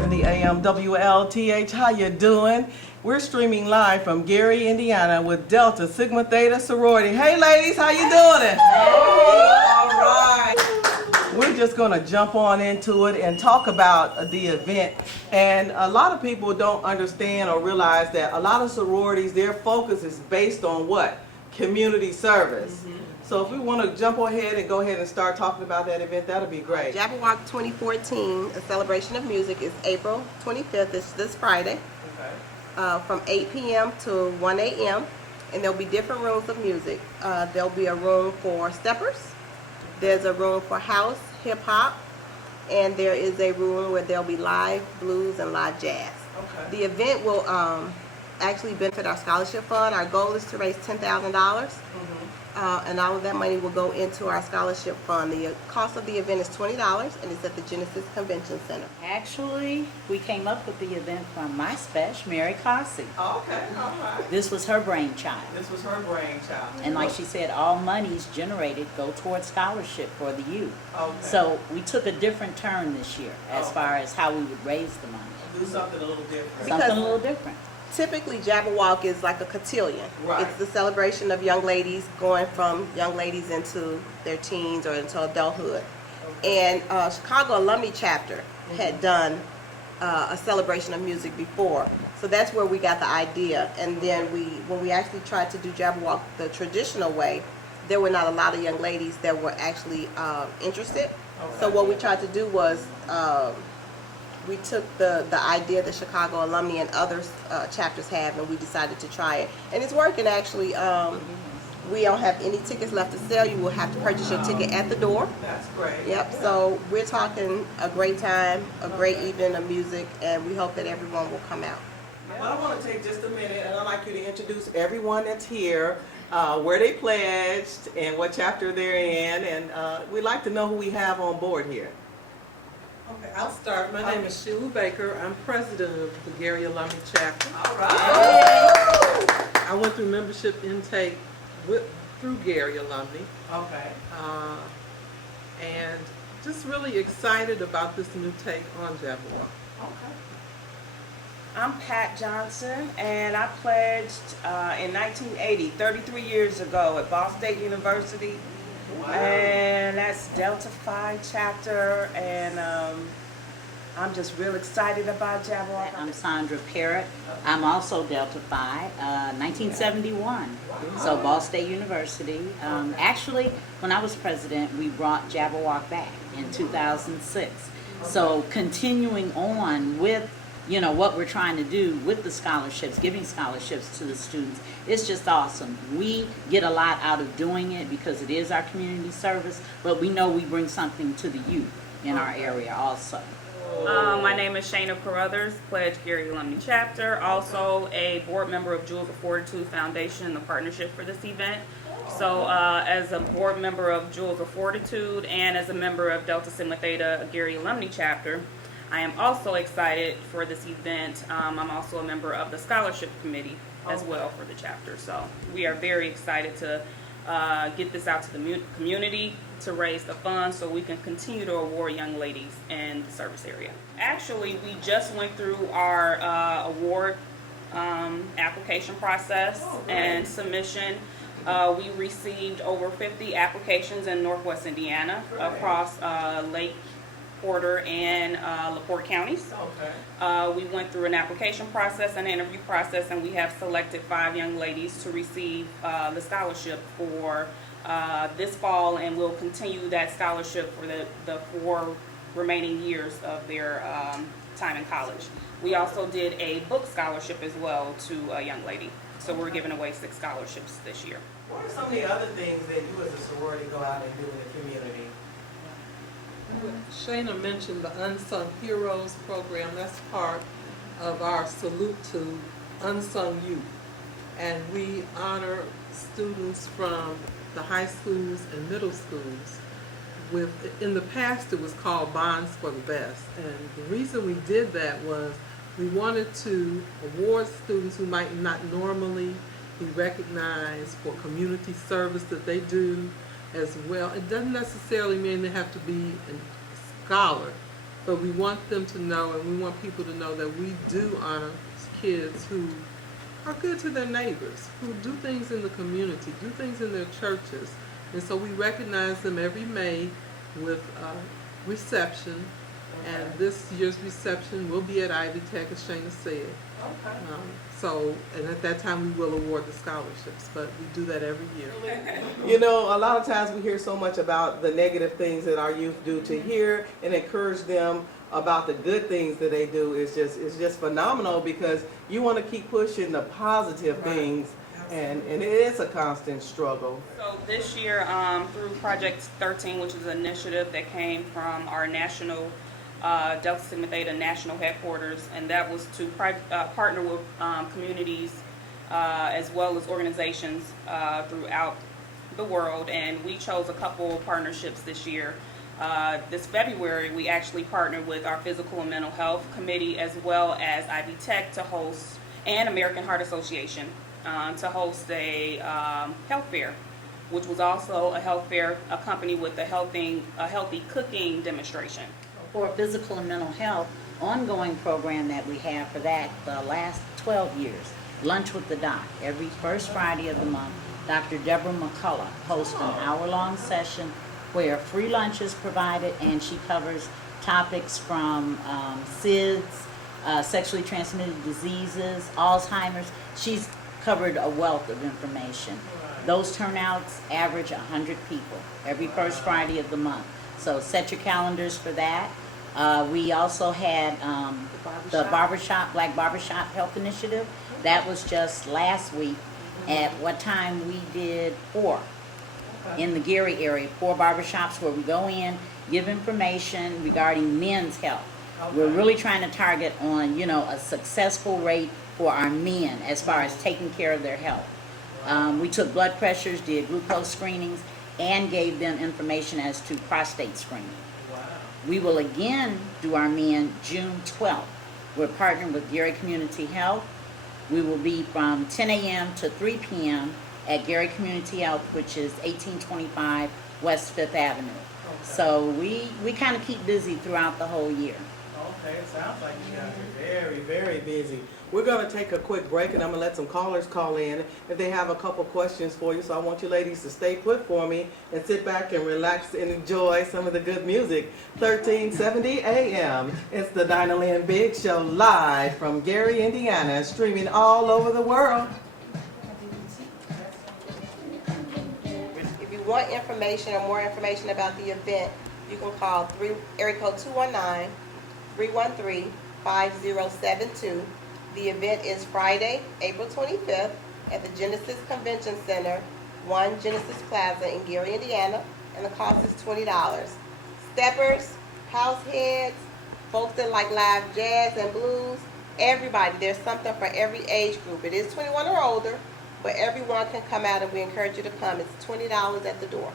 970 AM WLTH. How you doing? We're streaming live from Gary, Indiana with Delta Sigma Theta Sorority. Hey ladies, how you doing? Hey. All right. We're just going to jump on into it and talk about the event. And a lot of people don't understand or realize that a lot of sororities, their focus is based on what? Community service. So if we want to jump ahead and go ahead and start talking about that event, that'll be great. Jabberwock 2014, a celebration of music, is April 25th. It's this Friday, from 8 p.m. to 1 a.m. And there'll be different rooms of music. There'll be a room for steppers. There's a room for house, hip hop, and there is a room where there'll be live blues and live jazz. Okay. The event will actually benefit our scholarship fund. Our goal is to raise $10,000. And all of that money will go into our scholarship fund. The cost of the event is $20, and it's at the Genesis Convention Center. Actually, we came up with the event from my special, Mary Cossey. Oh, okay, all right. This was her brainchild. This was her brainchild. And like she said, all monies generated go towards scholarship for the youth. Okay. So we took a different turn this year as far as how we would raise the money. Do something a little different. Something a little different. Typically, Jabberwock is like a cotillion. Right. It's the celebration of young ladies going from young ladies into their teens or into adulthood. Okay. And Chicago Alumni Chapter had done a celebration of music before. So that's where we got the idea. And then when we actually tried to do Jabberwock the traditional way, there were not a lot of young ladies that were actually interested. Okay. So what we tried to do was we took the idea that Chicago Alumni and other chapters have, and we decided to try it. And it's working, actually. We don't have any tickets left to sell. You will have to purchase your ticket at the door. That's great. Yep, so we're talking a great time, a great evening of music, and we hope that everyone will come out. Well, I want to take just a minute, and I'd like you to introduce everyone that's here, where they pledged, and what chapter they're in, and we'd like to know who we have on board here. Okay, I'll start. My name is Sheila Baker. I'm president of the Gary Alumni Chapter. All right. I went through membership intake through Gary Alumni. Okay. And just really excited about this new take on Jabberwock. Okay. I'm Pat Johnson, and I pledged in 1980, 33 years ago, at Ball State University. Wow. And that's Delta Phi chapter, and I'm just real excited about Jabberwock. I'm Sondra Parrot. I'm also Delta Phi, 1971. Wow. So Ball State University. Actually, when I was president, we brought Jabberwock back in 2006. So continuing on with what we're trying to do with the scholarships, giving scholarships to the students, it's just awesome. We get a lot out of doing it because it is our community service, but we know we bring something to the youth in our area also. My name is Shana Carruthers, pledged Gary Alumni Chapter, also a board member of Jewels of Fortitude Foundation, the partnership for this event. So as a board member of Jewels of Fortitude and as a member of Delta Sigma Theta Gary Alumni Chapter, I am also excited for this event. I'm also a member of the scholarship committee as well for the chapter. So we are very excited to get this out to the community to raise the funds so we can continue to award young ladies in the service area. Actually, we just went through our award application process and submission. We received over 50 applications in Northwest Indiana across Lake Porter and LaPorte counties. Okay. We went through an application process and interview process, and we have selected 5 young ladies to receive the scholarship for this fall, and we'll continue that scholarship for the 4 remaining years of their time in college. We also did a book scholarship as well to a young lady. So we're giving away 6 scholarships this year. What are some of the other things that you as a sorority go out and do in the community? Shana mentioned the Unsung Heroes program. That's part of our salute to unsung youth. And we honor students from the high schools and middle schools. In the past, it was called Bonds for the Best. And the reason we did that was we wanted to award students who might not normally be recognized for community service that they do as well. It doesn't necessarily mean they have to be a scholar, But we want them to know, and we want people to know that we do honor kids who are good to their neighbors, who do things in the community, do things in their churches. And so we recognize them every May with reception. And this year's reception will be at Ivy Tech, as Shana said. And at that time we will award the scholarships, but we do that every year. You know, a lot of times we hear so much about the negative things that our youth do. To hear and encourage them about the good things that they do is just phenomenal, because you want to keep pushing the positive things, and it is a constant struggle. So this year, through Project XIII, which is an initiative that came from our national Delta Sigma Theta national headquarters, and that was to partner with communities as well as organizations throughout the world, and we chose a couple of partnerships this year. This February, we actually partnered with our Physical and Mental Health Committee as well as Ivy Tech to host, and American Heart Association to host a health fair, which was also a health fair accompanied with a healthy cooking demonstration. For physical and mental health, ongoing program that we have for that the last 12 years, Lunch with the Doc. Every first Friday of the month, Dr. Deborah McCullough hosts an hour-long session where free lunch is provided, and she covers topics from SIDS, sexually transmitted diseases, Alzheimer's. She's covered a wealth of information. Those turnouts average 100 people every first Friday of the month. So set your calendars for that. We also had the Black Barbershop Health Initiative. That was just last week. At what time we did 4 in the Gary area, 4 barbershops where we go in, give information regarding men's health. We're really trying to target on, a successful rate for our men as far as taking care of their health. We took blood pressures, did glucose screenings, and gave them information as to prostate screening. We will again do our men June 12th. We're partnering with Gary Community Health. We will be from 10 a.m. to 3 p.m. at Gary Community Health, which is 1825 West 5th Avenue. So we kind of keep busy throughout the whole year. Okay, it sounds like you guys are very, very busy. We're going to take a quick break, and I'm going to let some callers call in if they have a couple questions for you. So I want you ladies to stay put for me and sit back and relax and enjoy some of the good music. 1370 AM. It's the Dinahlynn Biggs Show, live from Gary, Indiana, streaming all over the world. If you want information or more information about the event, you can call area code 219-313-5072. The event is Friday, April 25th at the Genesis Convention Center, 1 Genesis Plaza in Gary, Indiana, and the cost is $20. Steppers, house heads, folks that like live jazz and blues, everybody. There's something for every age group. It is 21 or older, but everyone can come out, and we encourage you to come. It's $20 at the door.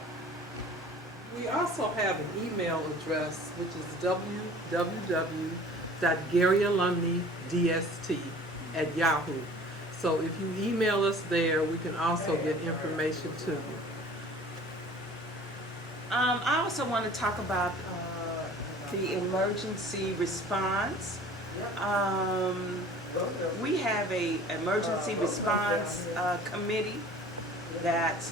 We also have an email address, which is www.garyalumnidst@yahoo. So if you email us there, we can also get information to you. I also want to talk about the emergency response. We have a emergency response committee that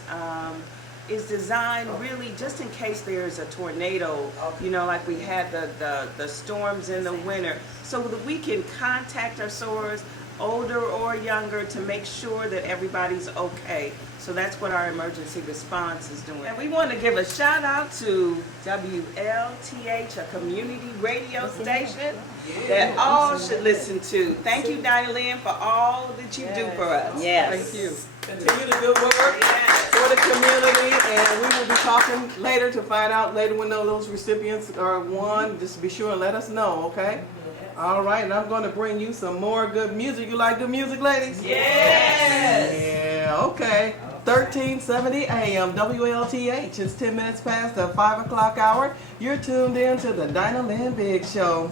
is designed really just in case there's a tornado, like we had the storms in the winter, so that we can contact our source, older or younger, to make sure that everybody's okay. So that's what our emergency response is doing. And we want to give a shout out to WLTH, a community radio station that all should listen to. Thank you, Dinahlynn, for all that you do for us. Yes. Thank you. Continue the good work for the community, and we will be talking later to find out later when those recipients are won. Just be sure and let us know, okay? All right, and I'm going to bring you some more good music. You like good music, ladies? Yes! Yeah, okay. 1370 AM, WLTH. It's 10 minutes past the 5 o'clock hour. You're tuned in to the Dinahlynn Biggs Show.